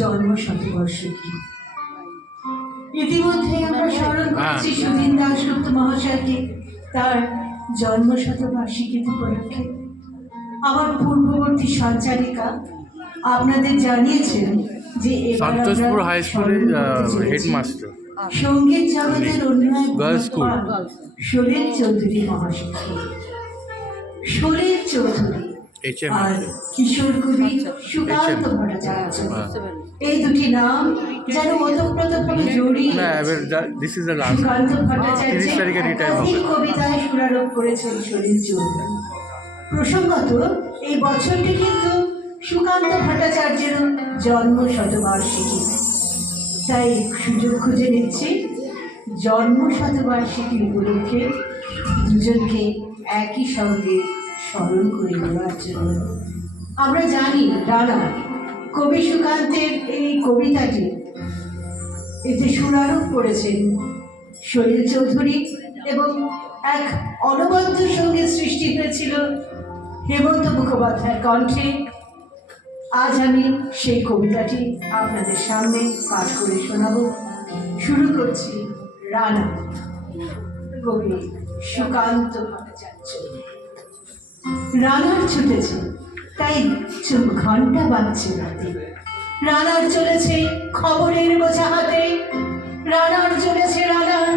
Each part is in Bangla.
জন্মশতবর্ষী। ইতিমধ্যে আমরা স্মরণ করছি সুধীন দাশগুপ্ত মহাশয়কে তার জন্মশতবার্ষিকী উপলক্ষে। আমার পূর্ববর্তী সঞ্চারিকা আপনাদের জানিয়েছেন যে সন্তোষপুর হাই স্কুলের হেডমাস্টার, সঙ্গীত জগতের অন্যায় গার্লস স্কুল, সলিল চৌধুরী মহাশয়কে। সলিল চৌধুরী আর কিশোর কবি সুকান্ত ভট্টাচার্য, এই দুটি নাম যেন ওতপ্রোতভাবে জড়িয়ে সুকান্ত ভট্টাচার্যের কবিতায় সুরারোপ করেছেন সলিল চৌধুরী। প্রসঙ্গত এই বছরটি কিন্তু সুকান্ত ভট্টাচার্যের জন্ম শতবার্ষিকী, তাই সুযোগ খুঁজে নিচ্ছি জন্ম শতবার্ষিকী উপলক্ষে দুজনকে একই সঙ্গে স্মরণ করে নেওয়ার জন্য। আমরা জানি রানা কবি সুকান্তের এই কবিতাটি এতে সুরারোপ করেছেন সলিল চৌধুরী এবং এক অনবদ্য সঙ্গীত সৃষ্টি হয়েছিল হেমন্ত মুখোপাধ্যায়ের কণ্ঠে। আজ আমি সেই কবিতাটি আপনাদের সামনে পাঠ করে শোনাব। শুরু করছি রানা, কবি সুকান্ত ভট্টাচার্য। রানার ছুটেছে তাই চোখ ঘন্টা বাজছে রাতে, রানার চলেছে খবরের বোঝা হাতে, রানার চলেছে রানার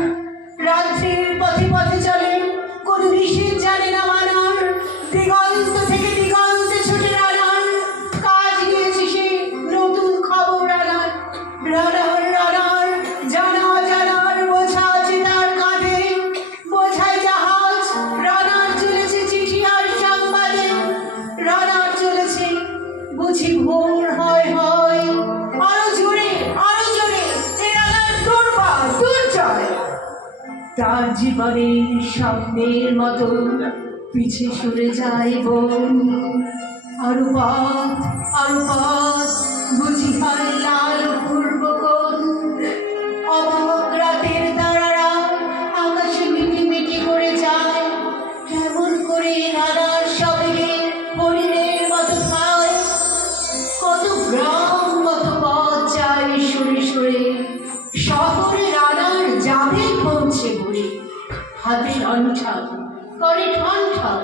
রাত্রির পথে পথে চলে, কোন নিষেধ জানে না মানার, দিগন্ত থেকে দিগন্তে ছুটে রানার কাজ গিয়েছে সে নতুন খবর রানার। রানার রানার জানা জানার বোঝা আছে তার কাঁধে, বোঝায় জাহাজ, রানার চলেছে চিঠি আর সংবাদে, রানার চলেছে বুঝি ভোর হয় হয়, আরো জোরে এ রানার দুর্বার দুর্জয়। তার জীবনের স্বপ্নের মতো পিছে সরে যায় বন, আরো পথ বুঝি হয় লাল পূর্বকোণ। অবাক রাতের তারারা আকাশে মিটি মিটি করে যায়, কেমন করে রানার সবেগে হরিণের মতো খায়। কত গ্রাম কত পথ যায় সরে সরে, শহরে রানার যাবে পৌঁছে বলে, হাতে লণ্ঠন করে ঠনঠন,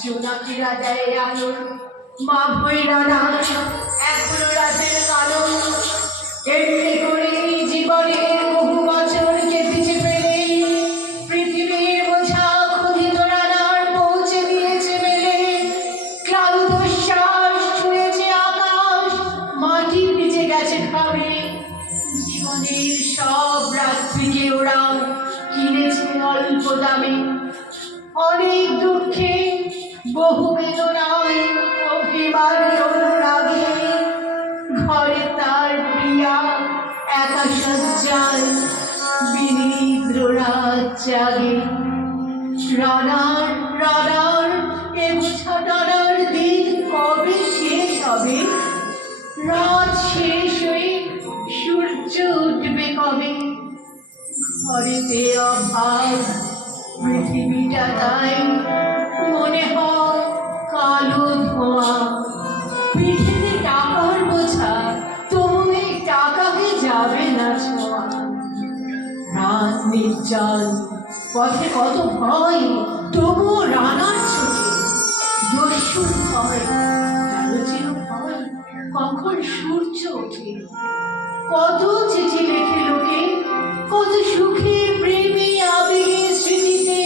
জোনাকিরা দেয় আলো, মা ভই রানার এখনো রাতের কালো। এমনি করে জীবনের বহু বছরকে পিছে ফেলে পৃথিবীর বোঝা ক্ষুধিত রানার পৌঁছে দিয়েছে মেলে। ক্লান্ত শ্বাস ছুঁয়েছে আকাশ, মাটি ভিজে গেছে খাবে, জীবনের সব রাত্রিকে ওরা কিনেছে অল্প দামে। অনেক দুঃখে বহু বেদনায় অভিমানে অনুরাগে, ঘরে তার প্রিয়া একা শয্যায় বিনিদ্র রাত জাগে। রানার এ বোঝা টানার দিন কবে শেষ হবে, রাত শেষ হয়ে সূর্য উঠবে কবে। ঘরেতে অভাব পৃথিবীটা তাই মনে হয় কালো ধোঁয়া, পিঠেতে টাকার বোঝা তবু এই টাকাকে যাবে না ছোঁয়া। রাত নির্জন পথে কত ভয় তবুও রানার ছোটে, দস্যুর ভয় আলোচির ভয় কখন সূর্য ওঠে। কত চিঠি লেখে লোকে, কত সুখে প্রেমে আবেগে স্মৃতিতে,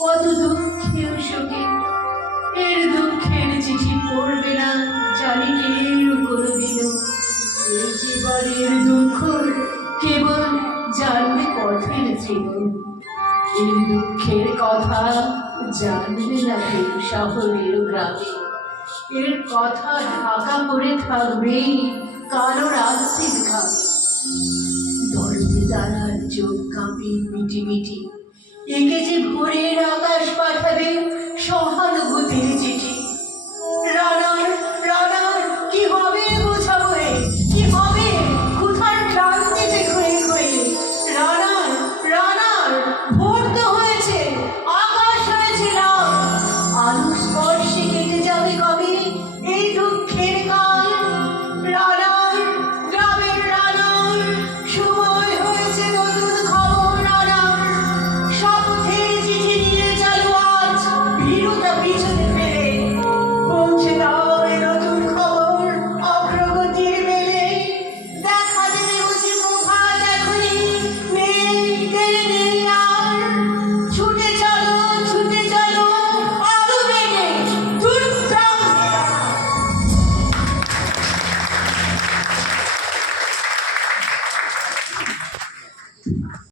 কত দুঃখে শোকে। এর দুঃখের চিঠি পড়বে না জানি কেউ কোনোদিনও, এই জীবনের দুঃখ কেবল জানবে পথের জীবন। এই দুঃখের কথা জানবে না কেউ শহরের গ্রামে, এর কথা ঢাকা পড়ে থাকবে কারো রাত্রির ঘামে। দরজে দাঁড়ার চোখ কাঁপে মিটি মিটি, একে যে ভোরের আকাশ পাঠাবে সহানুভূতি